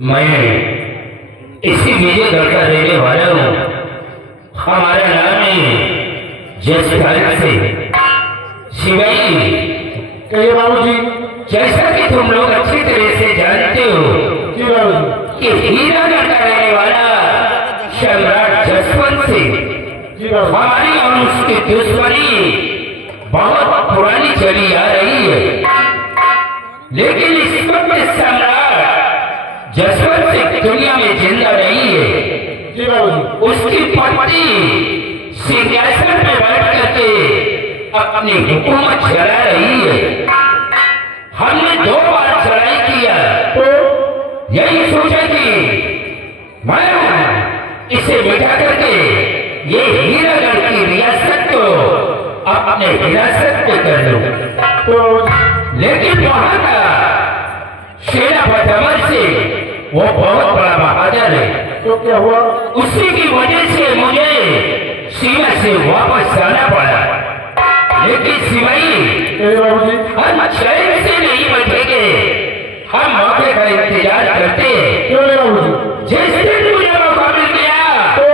मैं इसी विजयगढ़ का रहने वाला हूँ। हमारा नाम है जसपाल से। शिवाई कहिए बाबूजी। जैसा कि तुम लोग अच्छी तरह से जानते हो जी बाबूजी। कि हीरागढ़ का रहने वाला सम्राट जसवंत सिंह जी बाबूजी। हमारी और उसकी दुश्मनी बहुत पुरानी चली आ रही है, लेकिन इस वक्त सम्राट जसवंत सिंह दुनिया में जिंदा नहीं है। जी बाबूजी। उसकी पत्नी सिंहासन पे बैठ करके अपनी हुकूमत चला रही है। हमने 2 बार चढ़ाई किया तो यही सोचा कि मैं इसे मिटा करके ये हीरागढ़ की रियासत को अपने हिरासत में कर लूं। तो लेकिन वहां का सेनापति अमर सिंह वो बहुत बड़ा बहादुर है। तो क्या हुआ? उसी की वजह से मुझे सीमा से वापस जाना पड़ा। लेकिन सिवाई कहिए बाबूजी। हम चैन से नहीं बैठेंगे। हम मौके का इंतजार करते हैं। क्यों नहीं बाबूजी? जिस दिन मुझे मौका मिल गया तो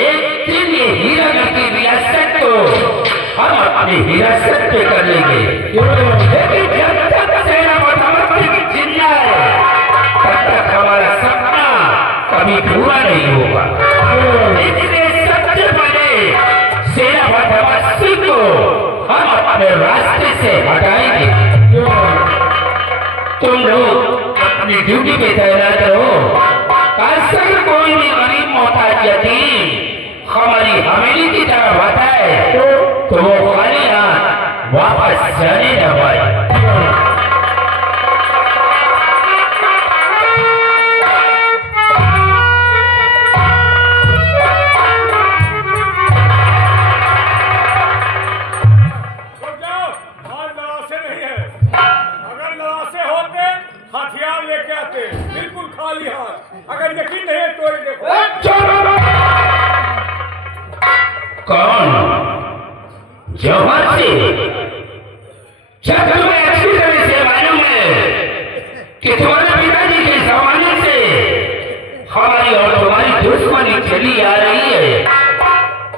एक दिन ये हीरागढ़ की रियासत को हम अपनी हिरासत पे कर लेंगे। क्यों नहीं बाबूजी? लेकिन जब तक सेनापति अमर सिंह जिंदा है तब तक हमारा सपना कभी पूरा नहीं होगा। इसलिए सबसे पहले सेनापति अमर सिंह को हम अपने रास्ते से हटाएंगे। क्यों नहीं? तुम लोग अपनी ड्यूटी पे तैनात रहो। अगर कोई भी गरीब मोहताज यतीम हमारी हवेली की तरफ आता है तो वो खाली हाथ वापस जाने न पाए। हथियार लेके आते बिल्कुल खाली हाथ। अगर यकीन नहीं है तो ये देखो। कौन? जौहर से? क्या तुम्हें अच्छी तरह से मालूम है कि तुम्हारे पिताजी के जमाने से हमारी और तुम्हारी दुश्मनी चली आ रही है?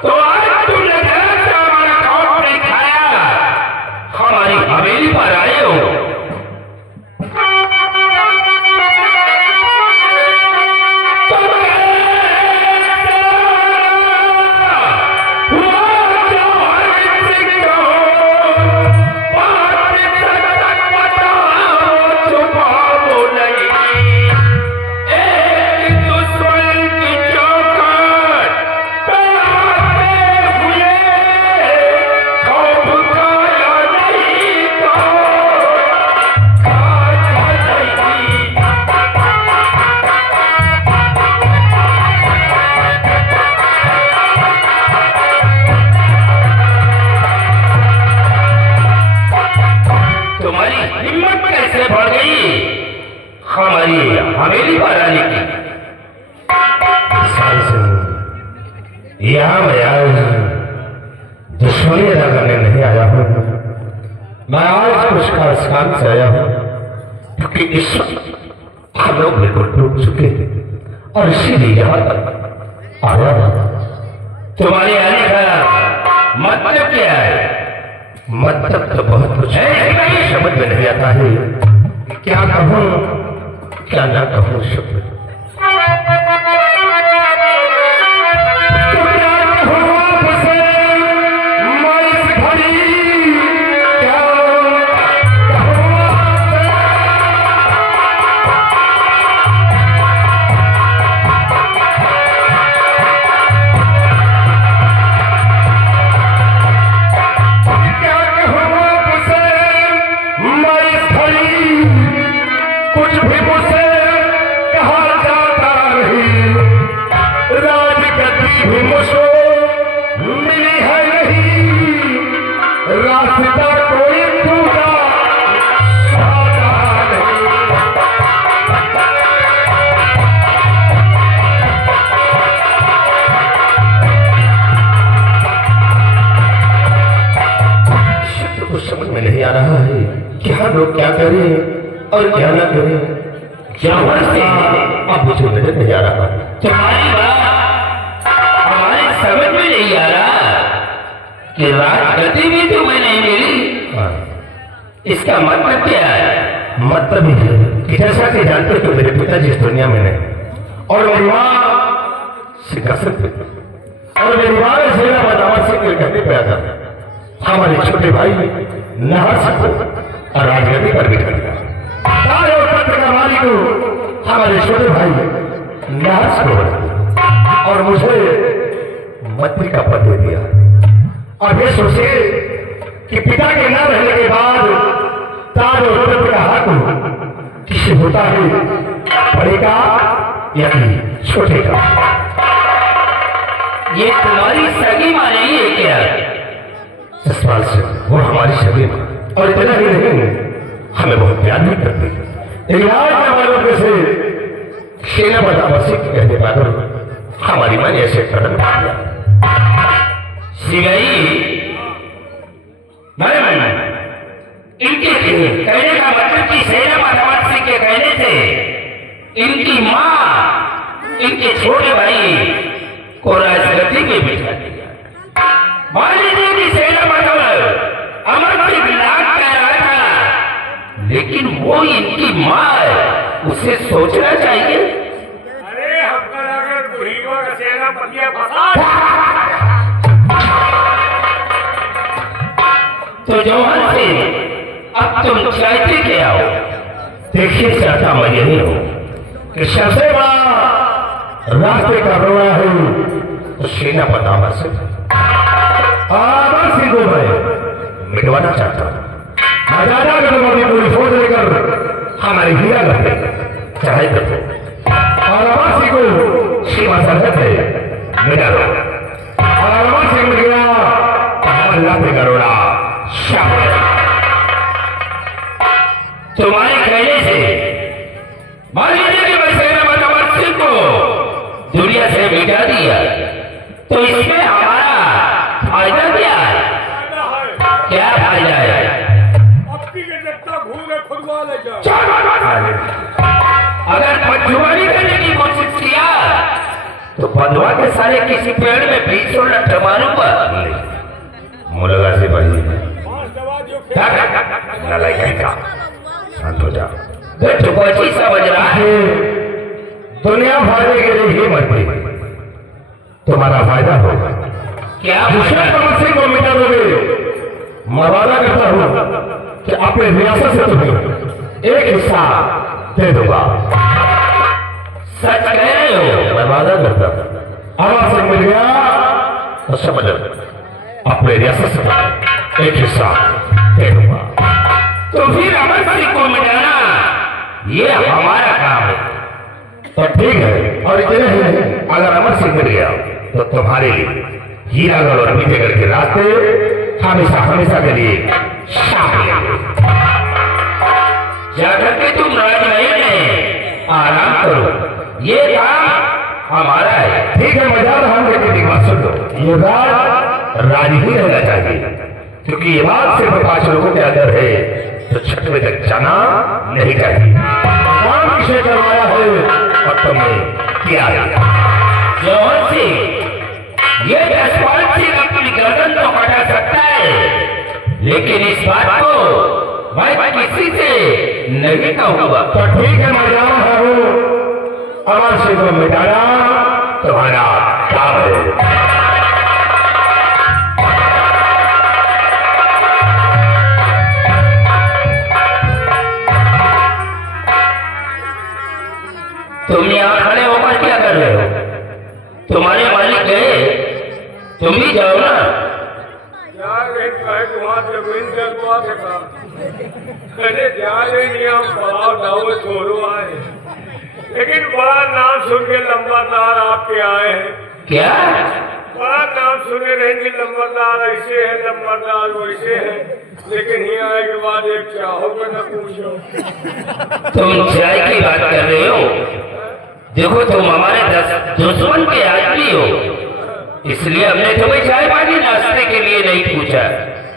तो आज तुमने ध्यान से हमारा खौफ नहीं खाया, हमारी हवेली पर आए हो। हमारी हवेली पर आने की यहाँ मैं आया दुश्मनी लगाने नहीं आया हूँ। मैं आज कुछ खास काम से आया हूँ क्योंकि इस वक्त हम लोग बिल्कुल टूट चुके हैं और इसीलिए यहाँ तक आया हूँ। तुम्हारे आने का मतलब क्या है? मतलब तो बहुत कुछ है, समझ में नहीं आता है क्या कहूँ क्या ना कहूँ। शुक्र कुछ भी मुझसे कहा जाता नहीं, राजगद्दी भी मुझको मिली है नहीं, रास्ता कोई दूसरा सादा नहीं। शब्द कुछ समझ में नहीं आ रहा है कि हम लोग क्या करें और क्या ना करें। जौहर से अब मुझे नजर नहीं आ रहा। तुम्हारी बात हमारे समझ में नहीं आ रहा कि राजगति भी तुम्हें नहीं मिली। हाँ, इसका मतलब क्या है? मतलब ये है कि जैसा कि जानते हो मेरे पिताजी इस दुनिया में नहीं और मेरी माँ सिंहासन पे और मेरी माँ ने सेना बदावत सिंह के कहने पे आता हमारे छोटे भाई नहर को और राजगद्दी पर बिठा दिया। सारे उत्तर का मालिक को हमारे छोटे भाई नहर को बना दिया और मुझे मंत्री का पद दे दिया। और ये सोचे कि पिता के न रहने के बाद ताज और रत्न का हक किसे होता है, बड़े का या कि छोटे का? ये तुम्हारी सगी माँ नहीं है क्या? ससुराल से वो हमारी सगी माँ और इतना ही नहीं हमें बहुत प्यार भी करती है। इलाज के वालों में से सेना बदावसी कहने पर हमारी माँ ने ऐसे कदम उठाया। सिवाई मैं इनके कहने का मतलब कि सेना बदावत सिंह के कहने से इनकी माँ इनके छोटे भाई को राजगद्दी में बिठा दिया। मान लीजिए कि सेना बदावत अमर सिंह लाख कह रहा था, लेकिन वो इनकी माँ है, उसे सोचना चाहिए। अरे हमका अगर बुढ़ी को सेनापतिया फंसा तो जौहर से अब तुम चाहते क्या हो? देखिए चाहता मैं यही हूँ कि सबसे बड़ा रास्ते का रोड़ा है तो सेना बदावत से आदर सिंह को मैं मिटवाना चाहता हूँ। मर्यादा कदम अपनी पूरी फौज लेकर हमारी हीरा करते चाहे तो और अमर सिंह को सीमा सरहद है मिटा दो और अमर सिंह मिल गया अल्लाह पे करोड़ा शाबाश। तुम्हारे कहने से मान लीजिए कि मैं सेना बदावत सिंह को दुनिया से मिटा दिया, तो इसमें हमारा फायदा क्या है? फायदा है क्या फायदा है? अपनी के जत्ता घूमे खुदवा ले जाओ। अगर पदवारी करने की कोशिश किया तो पदवा के सारे किसी पेड़ में बीच और लट्ठ मारूंगा। मुलगा से भाई पांच दवा जो नालायक का शांत हो जा। तो कोई समझ रहा है? दुनिया फायदे के लिए ही मरती तुम्हारा फायदा होगा। क्या दूसरे फायदा? समस्या को मिटा दोगे। मैं वादा करता हूँ कि अपने रियासत से तुम्हें एक हिस्सा दे दूंगा। सच कह रहे हो? मैं वादा करता हूँ आवाज से मिल गया तो समझ अपने रियासत से एक हिस्सा दे दूंगा। तो फिर अमर सिंह को मिटाना ये हमारा काम है। तो ठीक है और इतने ही नहीं, अगर अमर सिंह मिल गया तो तुम्हारे लिए हीरागढ़ और विजयगढ़ के रास्ते हमेशा हमेशा के लिए शामिल हैं। जाकर के तुम राजमहल में आराम करो, ये काम हमारा है। ठीक है मैं जा रहा हूँ लेकिन एक बात सुन लो, ये बात राजी ही रहना चाहिए क्योंकि ये बात सिर्फ 5 लोगों के अंदर है तो 6वें तक जाना नहीं चाहिए। कौन विषय करवाया है और तुमने किया है? जौहर सिंह ये जसपाल सिंह अपनी गर्दन तो कटा सकता है, लेकिन इस बात को मैं किसी से नहीं कहूंगा। तो ठीक है मैं जा रहा हूँ, अमर सिंह को मिटाना तुम्हारा काम है। तुम यहाँ खड़े होकर क्या कर रहे हो? तुम्हारे मालिक गए, तुम भी जाओ ना। यार एक कहे वहाँ जमीन जलवा के था अरे जाए नहीं हम बड़ा दाव छोड़ो आए, लेकिन बड़ा नाम सुन के लंबादार आपके आए हैं। क्या? बड़ा नाम सुने रहेंगे लंबादार ऐसे है लंबादार वैसे है, लेकिन यहाँ आए के बाद एक चाहोगे न पूछो। तुम चाय की बात कर रहे हो? देखो तुम हमारे दुश्मन के आदमी हो, इसलिए हमने तुम्हें चाय पानी नाश्ते के लिए नहीं पूछा।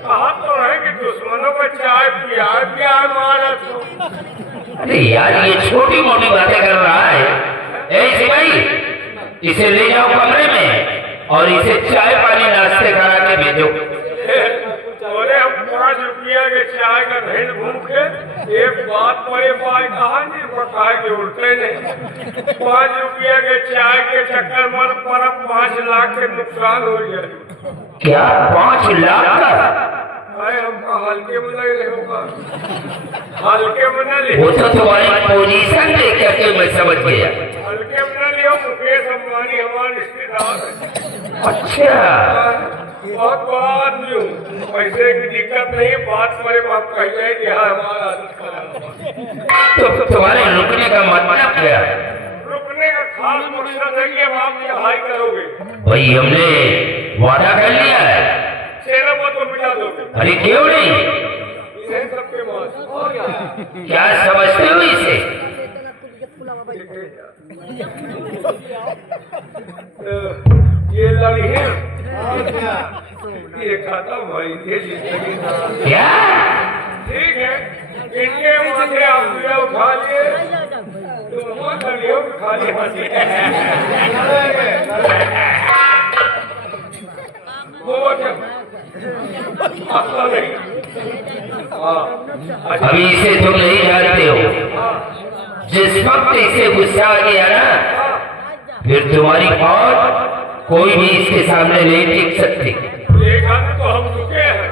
कहा तो है कि दुश्मनों को चाय पिया क्या मारा तो अरे यार ये छोटी मोटी बातें कर रहा है। ऐसे भाई इसे ले जाओ कमरे में और इसे चाय पानी नाश्ते करा के भेजो। अरे हम 5 रुपया के चाय का भेज घूम के एक बात बड़े पाए कहा नहीं बताए के उल्टे ने 5 रुपया के चाय के चक्कर में पर 5 लाख के नुकसान हो जाए। क्या 5 लाख का? अरे हमका हल्के में लग रहे होगा, हल्के में न ले। वो तो तुम्हारी पोजीशन देख करके मैं समझ गया। हल्के में न लियो, मुकेश अंबानी हमारे रिश्तेदार है। अच्छा बहुत बड़ा आदमी हूँ, पैसे की दिक्कत नहीं, बात मेरे बाप कहिए कि हाँ हमारा आदत खराब। तो तुम्हारे रुकने का मतलब क्या है? रुकने का खास मकसद है कि अब आप पढ़ाई करोगे। भाई हमने वादा कर लिया है। सेना को तो मिटा दोगे। अरे क्यों नहीं? इन्हें सबके मास क्या समझते हो इसे? ये लड़ी है, ये खत्म भाई, ये जिंदगी क्या? ठीक है। इनके माथे आप पूरा उठा लिए तो मत करियो खाली हाथी। अभी इसे तुम नहीं जानते हो। जिस वक्त इसे गुस्सा आ गया ना, फिर तुम्हारी फौज कोई भी इसके सामने नहीं टिक सकती। लेकिन तो हम रुके हैं,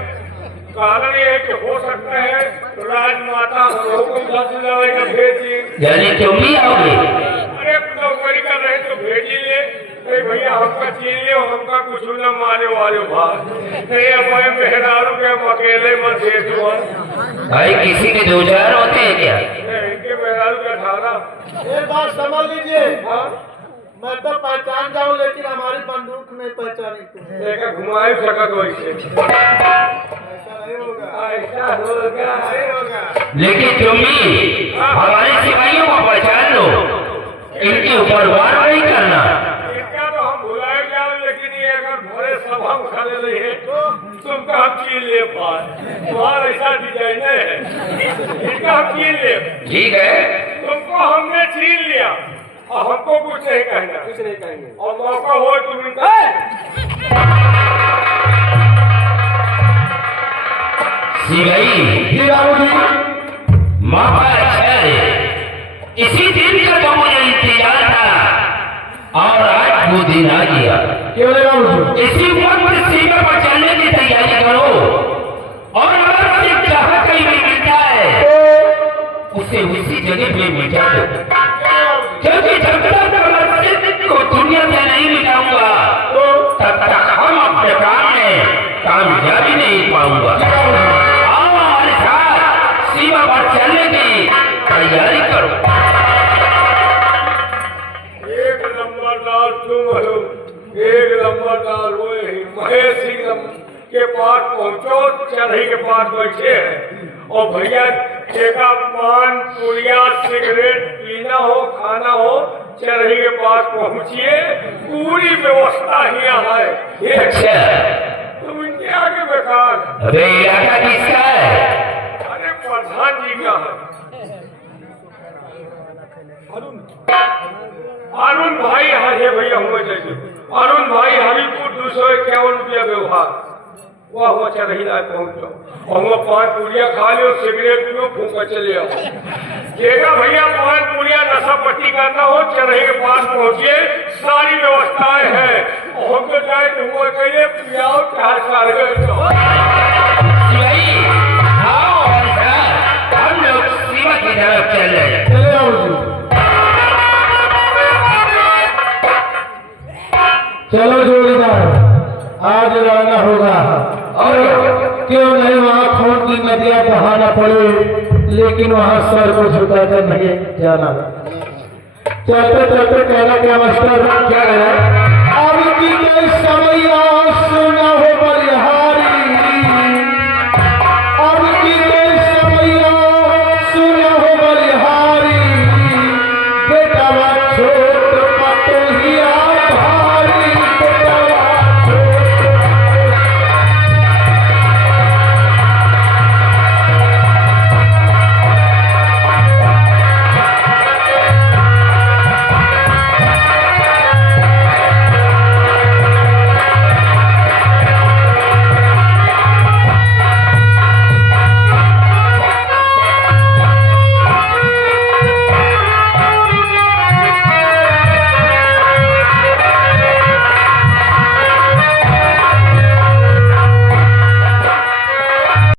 कारण ये है कि हो सकता है राजमाता हुकुम का भेजिए। यानी तुम भी आओगे? अरे नौकरी कर रहे तो भेज ही ले। अरे भैया हमका चीन लियो, हमका कुछ न माने वाले भाई नहीं। अब मैं मेहरारू के हम अकेले मत भेज दूँ। भाई किसी के 2 4 होते हैं क्या? इनके मेहरारू के 18। ये बात समझ लीजिए, हाँ? मैं तो पहचान जाऊँ लेकिन हमारी बंदूक नहीं पहचानी तुम। देखा घुमाए सकत वैसे ऐसा नहीं होगा, ऐसा होगा नहीं होगा। लेकिन तुम भी हमारे सिपाहियों को पहचान लो, इनके ऊपर वार नहीं करना। इनका तो हम भुलाए जाओ, लेकिन ये अगर भोरे सभा में खड़े रही है तुमका हम चीन ले पाए। तुम्हारा ऐसा डिजाइन है, इनका हम चीन ले। ठीक है, तुमको हमने छीन लिया और हमको कुछ नहीं कहना, कुछ नहीं कहेंगे। और मौका हो तुम इनका सिपाही मौका अच्छा है। इसी दिन का तो मुझे इंतजार था और आज वो दिन आ गया। क्यों लगा मुझे? इसी वक्त सीमा पर चलने की तैयारी करो और अगर मुझे जहाँ कहीं भी मिलता है उसे उसी जगह पे मिटा दो, क्योंकि जब तक मस्जिद को दुनिया से नहीं मिटाऊंगा तब तक हम अपने काम में कामयाबी नहीं पाऊंगा। आओ हमारे साथ सीमा पर चलने की तैयारी करो। एक नंबरदार तुम हो, एक नंबरदार वो ही महेश सिंह के पास पहुंचो, चढ़ी के पास बैठे हैं और भैया एका पान पुड़िया सिगरेट पीना हो खाना हो चढ़ी के पास पहुंचिए, पूरी व्यवस्था यहाँ है। ये अच्छा, तुम इनके आगे बेकार। अबे इलाका किसका है? अरे प्रधान जी का है, अरुण भाई है भैया हुए चाहिए। अरुण भाई हरिपुर 251 रुपया व्यवहार वाह वो चढ़ी लाए पहुंचो और वो 5 पूड़िया खा लो, सिगरेट पियो, फूंक चले आओ। जेगा भैया 5 पूड़िया नशा पट्टी करना हो चढ़ी के पास पहुंचिए, सारी व्यवस्थाएं हैं और हमको चाहे तो हुआ कहिए पियाओ चाहे साल आओ हमारे साथ, हम लोग सीमा की तरफ चल रहे हैं। चले आओ जी। चलो जोड़ीदार, आज लड़ना होगा और क्यों नहीं वहाँ खून की नदियाँ बहाना पड़े, लेकिन वहाँ सर को झुकाकर नहीं जाना। चलते चलते कहना क्या मास्टर, क्या कहना?